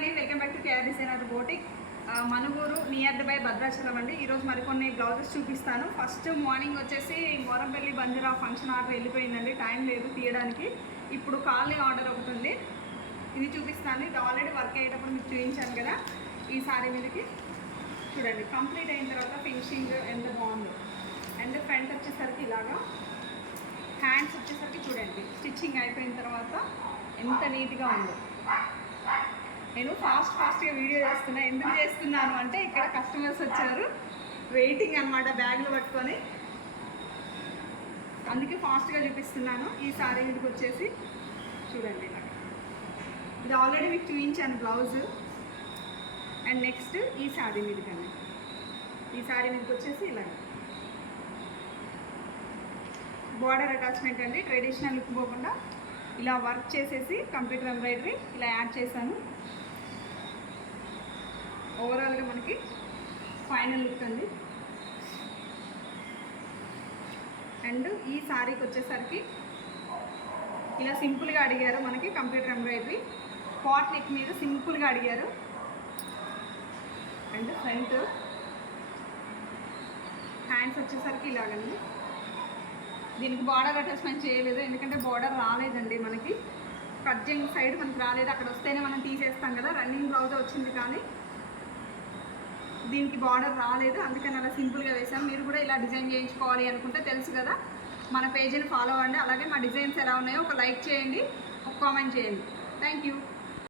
అండి, welcome back to KR designer boutique Manuguru near by Bhadrachalam అండి. ఈరోజు మరికొన్ని బ్లౌజెస్ చూపిస్తాను. ఫస్ట్ మార్నింగ్ వచ్చేసి మోరంపల్లి బంజరా ఫంక్షన్ ఆర్డర్ వెళ్ళిపోయిందండి, టైం లేదు తీయడానికి. ఇప్పుడు కాలనీ ఆర్డర్ ఒకటి ఉంది, ఇది చూపిస్తాను. ఇది ఆల్రెడీ వర్క్ అయ్యేటప్పుడు మీకు చూపించాను కదా. ఈ సారీ మీదకి చూడండి, కంప్లీట్ అయిన తర్వాత ఫినిషింగ్ ఎంత బాగుందో. అండ్ ఫ్రంట్ వచ్చేసరికి ఇలాగా, హ్యాండ్స్ వచ్చేసరికి చూడండి స్టిచ్చింగ్ అయిపోయిన తర్వాత ఎంత నీట్గా ఉందో. నేను ఫాస్ట్గా వీడియో చేస్తున్నా. ఎందుకు చేస్తున్నాను అంటే ఇక్కడ కస్టమర్స్ వచ్చారు, వెయిటింగ్ అనమాట బ్యాగులు పట్టుకొని, అందుకే ఫాస్ట్గా చూపిస్తున్నాను. ఈ సారీ మీదకి వచ్చేసి చూడండి ఇలా, ఇది ఆల్రెడీ మీకు చూపించాను బ్లౌజ్. అండ్ నెక్స్ట్ ఈ సారీ మీదకండి, ఈ సారీ మీదకి వచ్చేసి ఇలా బార్డర్ అటాచ్మెంట్ అండి. ట్రెడిషనల్ లుక్ పోకుండా ఇలా వర్క్ చేసేసి కంప్యూటర్ ఎంబ్రాయిడరీ ఇలా యాడ్ చేశాను. ఓవరాల్గా మనకి ఫైనల్ లుక్ అండి. అండ్ ఈ సారీకి వచ్చేసరికి ఇలా సింపుల్గా అడిగారు మనకి, కంప్యూటర్ ఎంబ్రాయిడరీ పాట్ నెక్ మీద సింపుల్గా అడిగారు. అండ్ ఫ్రంట్ హ్యాండ్స్ వచ్చేసరికి ఇలాగండి. దీనికి బార్డర్ అటాచ్మెంట్ చేయలేదు, ఎందుకంటే బార్డర్ రాలేదండి మనకి. కట్జింగ్ సైడ్ మనకి రాలేదు, అక్కడ వస్తేనే మనం తీసేస్తాం కదా. రన్నింగ్ బ్లౌజ్ వచ్చింది కానీ దీనికి బార్డర్ రాలేదు, అందుకని అలా సింపుల్గా వేసాం. మీరు కూడా ఇలా డిజైన్ చేయించుకోవాలి అనుకుంటే తెలుసు కదా, మన పేజీని ఫాలో అవ్వండి. అలాగే మా డిజైన్స్ ఎలా ఉన్నాయో ఒక లైక్ చేయండి, ఒక కామెంట్ చేయండి. Thank you.